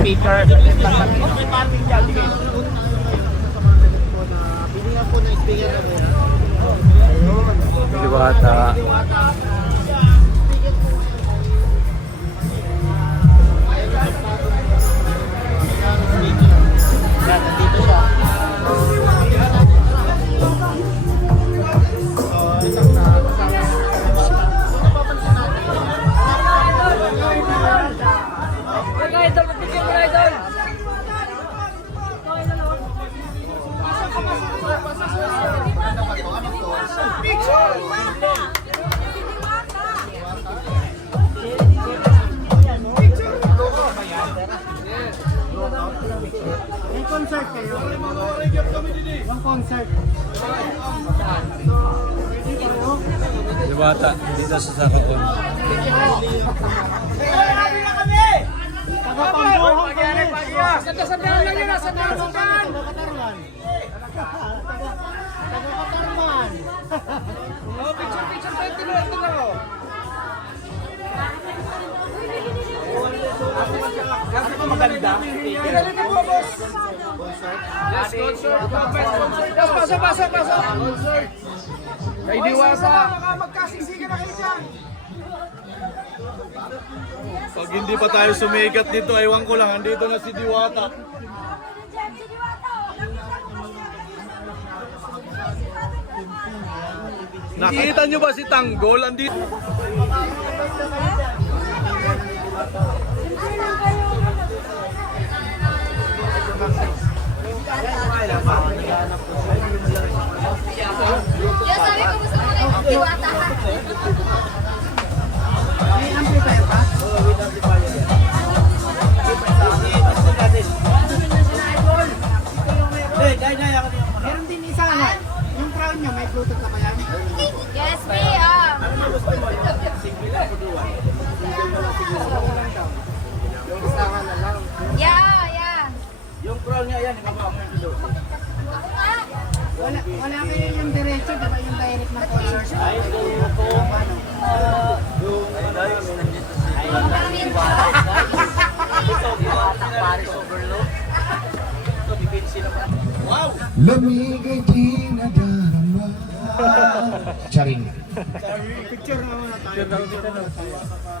speaker. Saglit lang kami. Binigyan po ng speaker na meron. Diwata. Concert? Yung concert. Diwata. Dito sa Saraton. Taga-pambuhong kami. Sabi-sabihan lang yun, Katarman. Taga-Katarman. Taga-Katarman. Kasi pa maganda. Yes, concert. Best concert. Yes, pasok, pasok, pasok. Concert. Kay Diwata. Magkasiksikan na kayo dyan. Pag hindi pa tayo sumikat dito, ewan ko lang, andito na si Diwata. Nakita nyo ba si Tanggol? Andito. Yes, sabi ko gusto ko rin yung diwata. May amplifier pa? Lamig ay di nadarama. Charing. Picture na muna tayo.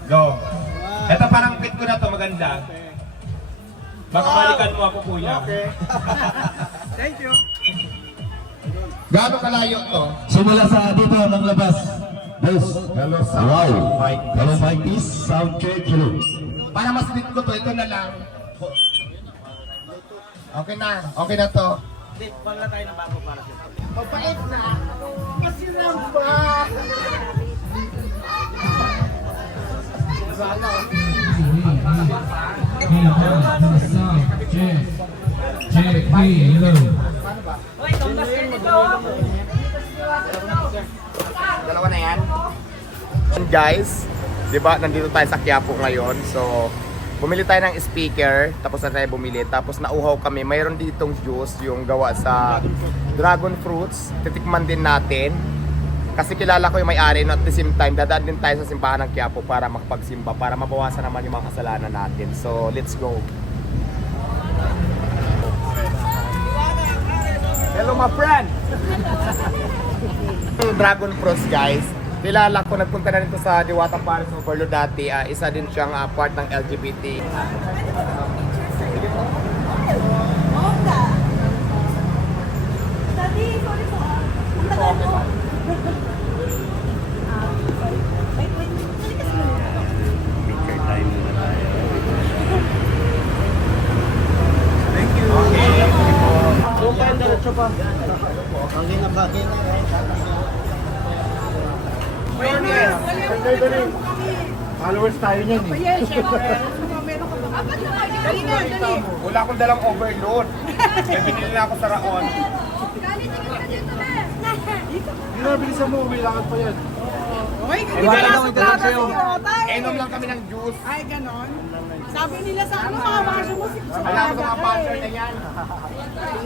Go. Ito parang fit ko na to maganda. Baka balikan mo ako kuya. Thank you. Gaano kalayo to? Simula sa dito ng labas. Yes. Hello, sound. Wow. Hello, mic is sound check. Hello. Para mas fit ko to, ito na lang. Okay na. Okay na to. Mabait na. Kasi namba. Dalawa na yan. Guys, di ba nandito tayo sa Quiapo ngayon. So, bumili tayo ng speaker, tapos na tayo bumili. Tapos nauhaw kami. Mayroon ditong juice, yung gawa sa dragon fruits. Titikman din natin. Kasi kilala ko yung may-ari at the same time, dadaan din tayo sa simbahan ng Quiapo para makapagsimba, para mabawasan naman yung mga kasalanan natin. So, let's go. Hello, my friend! Dragon Fruits guys. Kilala ko, nagpunta na rin sa Diwata Paris Overload dati. Ah, isa din siyang ah, part ng LGBT. Doon kayo diretso pa. Bagay na bagay na. Followers tayo niyan eh. Wala akong dalang overload. Kaya binili na ako sa Raon. Hindi na, bilisan mo. May lakad pa yan. Uy, Eh, wala daw yung dalang sa'yo. Ay, Inom lang kami ng juice. Ay, ganon. Sabi nila sa ano, mga baso mo. Wala ko mga partner na yan.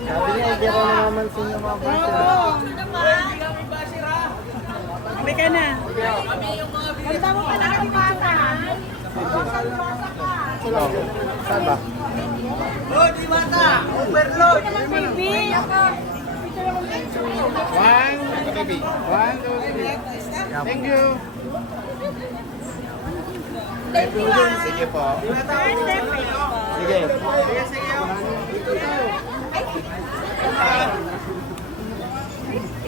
Sabi niya, hindi ko na naman sa inyo mga Oo. Kami ka na. Ganda mo pala ang bata. Saan ba? One, baby. One, two, three. Thank you. Sige po. Sige. Ah, sige.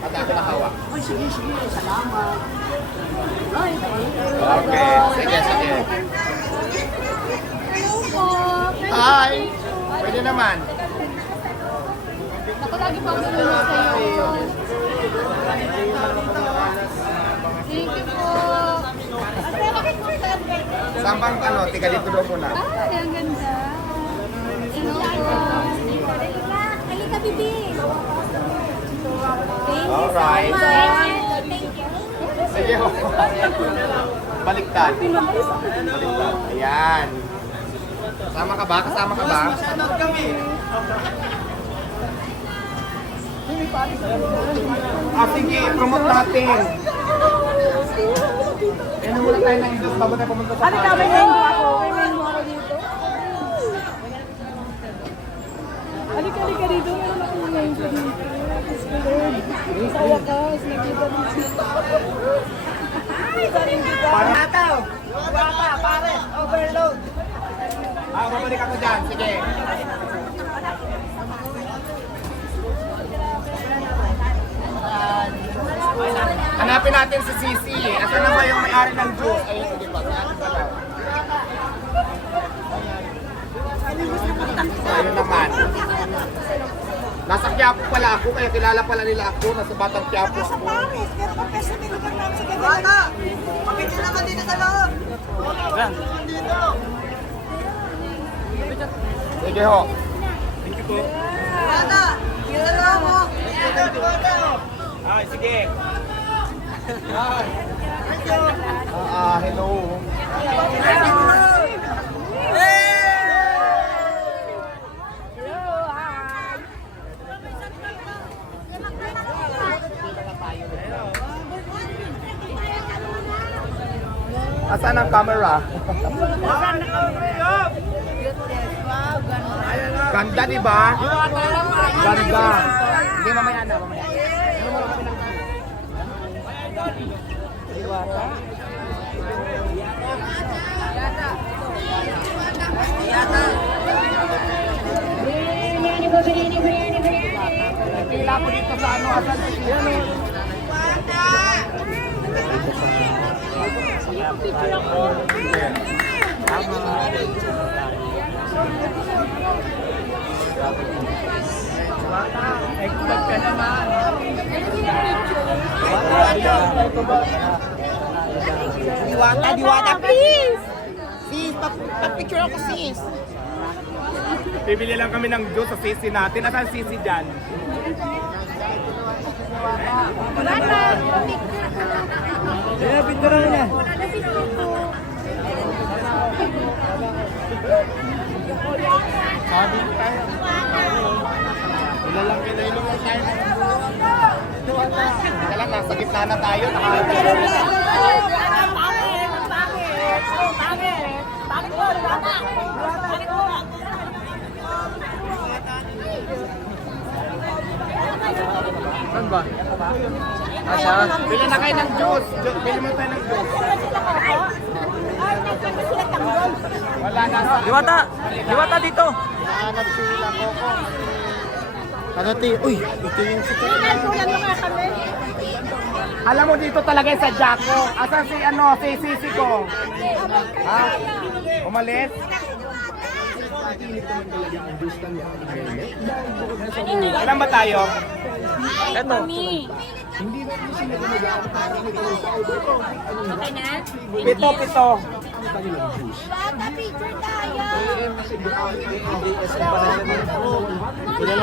At ako nakawa. Ay, sige, sige. Salamat. Okay. Sige, sige. Hi! Pwede naman. Ako lagi pa ako nanonood sa'yo. Thank you po. Sambang ano, tiga dito daw muna. Ay, ang ganda. Halika, bibi. Alright. Thank you. Sige ho. Baliktad. Baliktad. Ayan. Kasama ka ba? Kasama ka ba? Ah, sige, promote natin. Yan muna tayo ng Diyos bago tayo pumunta sa party. Halika, halika dito. Meron akong ko dito. Ko, Lord. Sa wakas, nakita mo siya. Ah, babalik ako dyan. Sige. Hanapin natin si Sisi. Asan na ba yung may-ari ng juice? Ayun, sige pa. Ayun naman. Nasa Quiapo pala ako, kaya kilala pala nila ako. Nasa Batang Quiapo ako. Bata! Pakita naman dito sa loob! Sige ho. Bata! Kita na mo! Ay, sige. Ah, hello. Camera? Ganda, di ba? Ganda. Hindi, mamaya na, mamaya. Pila ko dito sa ano, asan ano? Diwata, diwata, please! Sis, pag-picture ako, sis! Bibili lang kami ng juice sa sisi natin. Asan sisi dyan? Eh, picture na niya. Wala lang kinainom lang tayo. Wala lang, nasa gitna na tayo. Saan ba? Asa? Bili na kayo ng juice. Ju- Bili mo tayo ng juice. Wala na. Diwata! Diwata dito! Naanap sila Coco. Tagati, uy, ito yung Alam mo dito talaga yung sa Jaco. Asan si ano, si Sisi ko? Ha? Umalis? Ilan ba tayo? Eto. Pito, pito. Bata, picture tayo.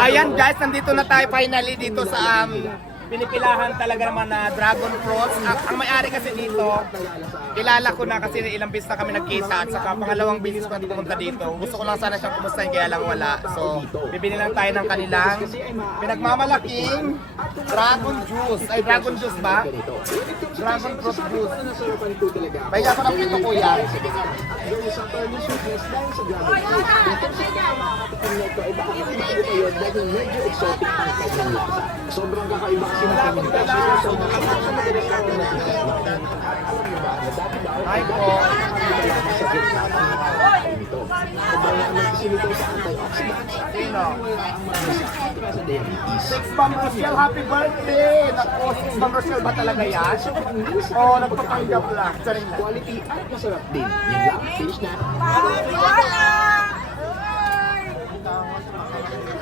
Ayan guys, nandito na tayo finally dito sa um, pinipilahan talaga naman na Dragon Fruits. Ang, ang may-ari kasi dito, kilala ko na kasi ilang beses na kami nagkita at saka pangalawang beses ko na pumunta dito. Gusto ko lang sana siyang kumustahin kaya lang wala. So, bibili lang tayo ng kanilang pinagmamalaking Dragon Juice. Ay, Dragon Juice ba? Dragon Fruit Juice. Baya ko ng pito kuya. Hi po. Sino? Six Ma'am Rochelle, happy birthday! Naku, Six Ma'am Rochelle ba talaga yan? Oo, oh, nagpapanggap lang. Charing lang.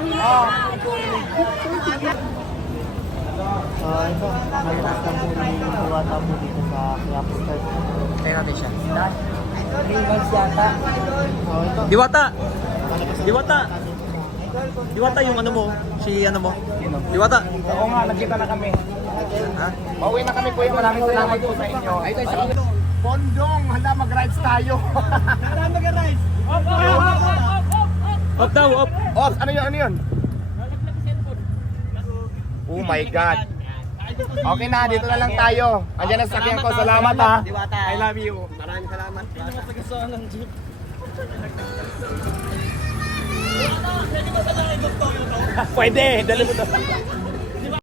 Oo. Ah, ito. Malakas lang po yung diwata po dito sa Quiapo Church. Tayo natin siya. 3 months yata. Oh, ito. Diwata! Diwata! Diwata yung ano mo, si ano mo. Diwata! Oo nga, nagkita na kami. Ha? Pauwi na kami kuya, maraming salamat po sa inyo. Ay, Bondong, handa mag-rides tayo. handa mag-rides. Up daw, up! Ops, ano yun, ano yun? Oh my God. Okay na, dito na lang tayo. Andiyan na sa sakyan ko. Salamat ha. I love you. Maraming salamat. Pwede, dali mo to.